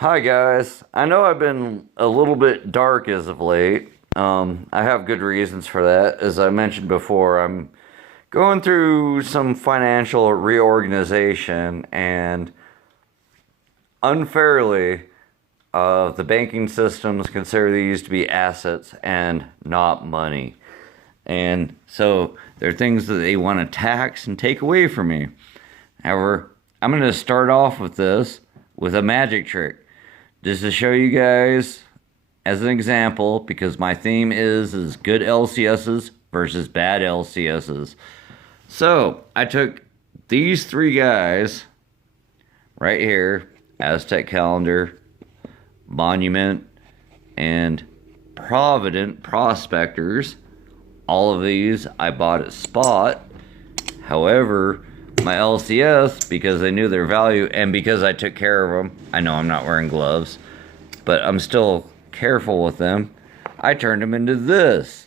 Hi guys. I know I've been a little bit dark as of late. I have good reasons for that. As I mentioned before, I'm going through some financial reorganization and unfairly, the banking systems consider these to be assets and not money. And so there are things that they want to tax and take away from me. However, I'm going to start off with this with a magic trick. Just to show you guys as an example, because my theme is good LCSs versus bad LCSs. So I took these three guys right here, Aztec Calendar, Monument, and Provident Prospectors. All of these I bought at spot. However, my LCS, because I knew their value and because I took care of them, I know I'm not wearing gloves, but I'm still careful with them. I turned them into this.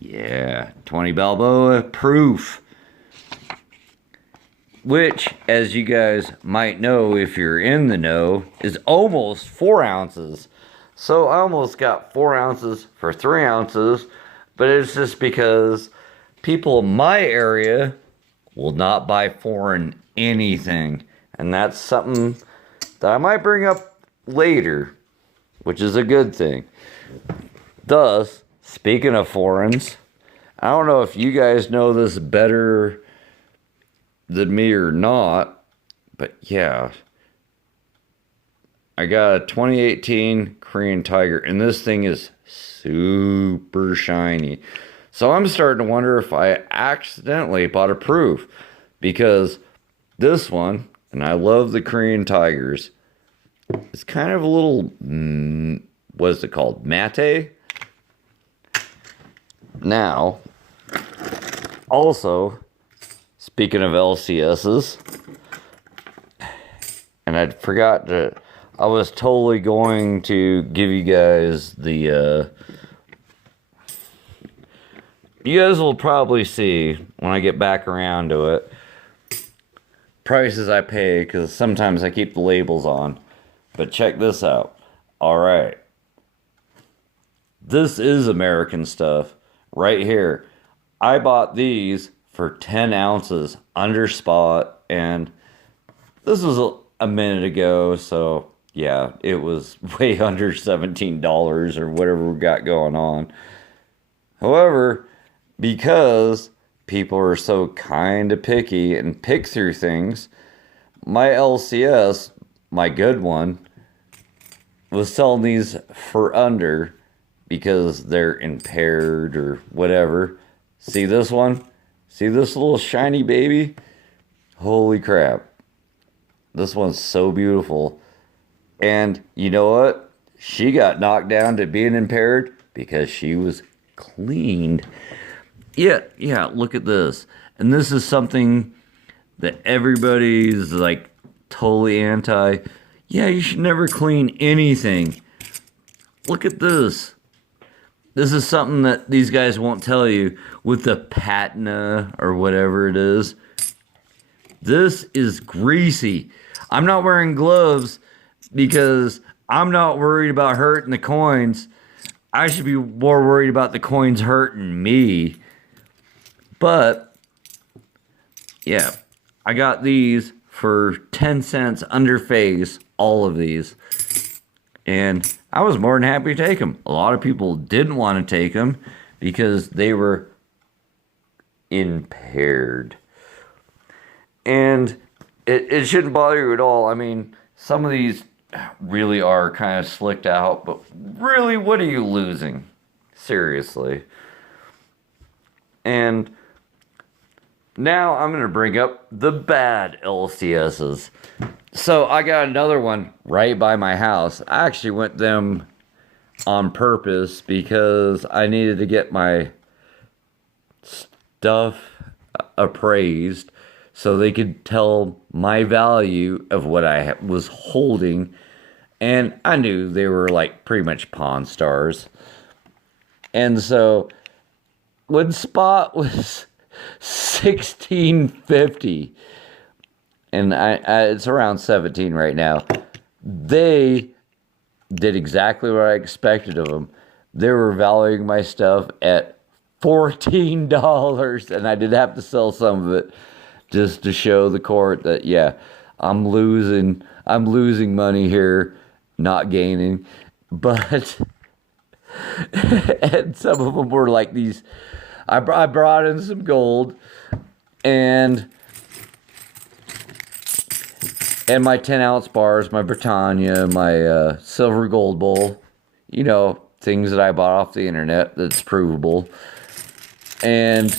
Yeah, 20 Balboa proof. Which, as you guys might know if you're in the know, is almost 4 ounces. So I almost got 4 ounces for 3 ounces, but it's just because people in my area will not buy foreign anything. And that's something that I might bring up later, which is a good thing. Thus, speaking of foreigns, I don't know if you guys know this better than me or not, but yeah. I got a 2018 Korean Tiger, and this thing is super shiny. So I'm starting to wonder if I accidentally bought a proof, because this one, and I love the Korean Tigers, it's kind of a little, what is it called? Mate? Now, also, speaking of LCSs, and I forgot to, I was totally going to give you guys the, you guys will probably see when I get back around to it, prices I pay, because sometimes I keep the labels on. But check this out. Alright. This is American stuff right here. I bought these for 10 ounces under spot, and this was a minute ago, so yeah, it was way under $17 or whatever we got going on. However, because people are so kind of picky and pick through things, my LCS, my good one, was selling these for under because they're impaired or whatever. See this one? See this little shiny baby? Holy crap. This one's so beautiful. And you know what? She got knocked down to being impaired because she was cleaned. Yeah, look at this. And this is something that everybody's like totally anti. Yeah, you should never clean anything. Look at this. This is something that these guys won't tell you with the patina or whatever it is. This is greasy. I'm not wearing gloves because I'm not worried about hurting the coins. I should be more worried about the coins hurting me. But, yeah, I got these for 10 cents under face, all of these. And I was more than happy to take them. A lot of people didn't want to take them because they were impaired. And it shouldn't bother you at all. I mean, some of these really are kind of slicked out, but really, what are you losing? Seriously. And now I'm going to bring up the bad LCSs. So I got another one right by my house. I actually went them on purpose because I needed to get my stuff appraised so they could tell my value of what I was holding. And I knew they were like pretty much Pawn Stars. And so when spot was 1650, and it's around 17 right now. They did exactly what I expected of them. They were valuing my stuff at $14, and I did have to sell some of it just to show the court that, yeah, I'm losing money here, not gaining. But and some of them were like these. I brought in some gold, and my 10-ounce bars, my Britannia, my silver gold bowl, things that I bought off the internet that's provable. And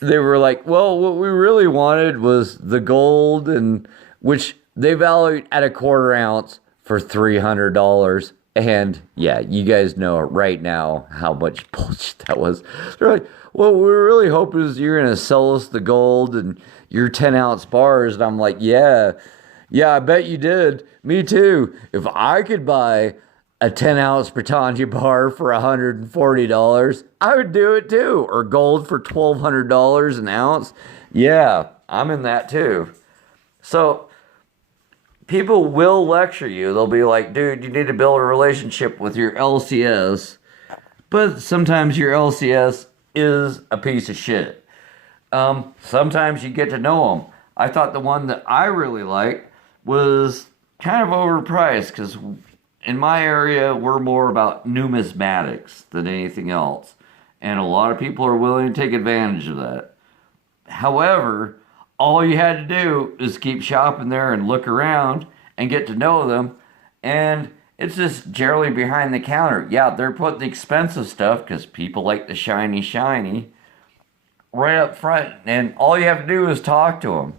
they were like, well, what we really wanted was the gold, and which they valued at a quarter ounce for $300. And yeah, you guys know right now how much bullshit that was. They're like, well, what we really hope is you're going to sell us the gold and your 10-ounce bars. And I'm like, yeah, I bet you did. Me too. If I could buy a 10-ounce Britannia bar for $140, I would do it too. Or gold for $1,200 an ounce. Yeah, I'm in that too. So people will lecture you. They'll be like, dude, you need to build a relationship with your LCS. But sometimes your LCS is a piece of shit. Sometimes you get to know them. I thought the one that I really liked was kind of overpriced because in my area, we're more about numismatics than anything else. And a lot of people are willing to take advantage of that. However, all you had to do is keep shopping there and look around and get to know them. And it's just generally behind the counter. Yeah, they're putting the expensive stuff because people like the shiny right up front. And all you have to do is talk to them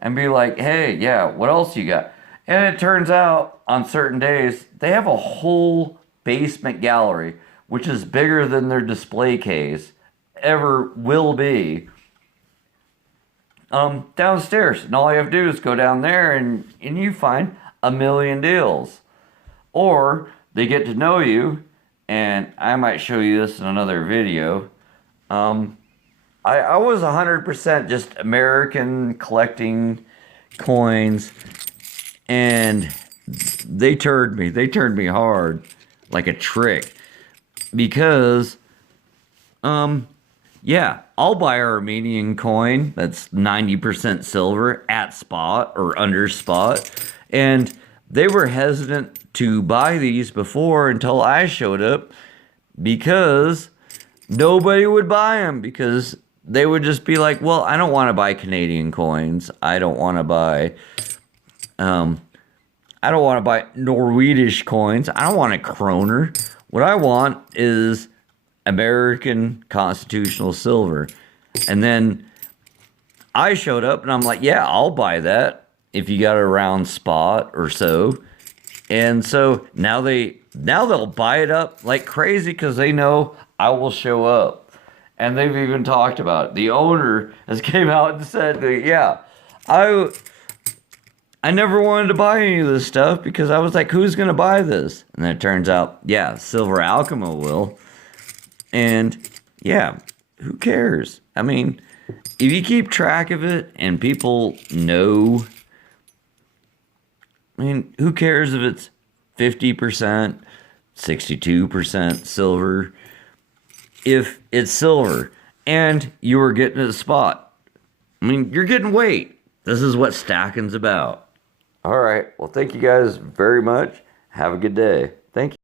and be like, hey, yeah, what else you got? And it turns out on certain days, they have a whole basement gallery, which is bigger than their display case ever will be, downstairs. And all you have to do is go down there and you find a million deals. Or they get to know you, and I might show you this in another video. I was 100% just American collecting coins, and they turned me hard like a trick because yeah, I'll buy Armenian coin that's 90% silver at spot or under spot, and they were hesitant to buy these before until I showed up because nobody would buy them because they would just be like, well, I don't want to buy Canadian coins. I don't want to buy Norwegian coins. I don't want a kroner. What I want is American constitutional silver. And then I showed up and I'm like, yeah, I'll buy that if you got a round spot or so. And so now they'll buy it up like crazy because they know I will show up. And they've even talked about it. The owner has came out and said, yeah, I never wanted to buy any of this stuff because I was like, who's going to buy this? And then it turns out, yeah, Silver Alchemy will. And yeah, who cares? I mean, if you keep track of it and people know, I mean, who cares if it's 50%, 62% silver? If it's silver and you were getting a spot, I mean, you're getting weight. This is what stacking's about. All right. Well, thank you guys very much. Have a good day. Thank you.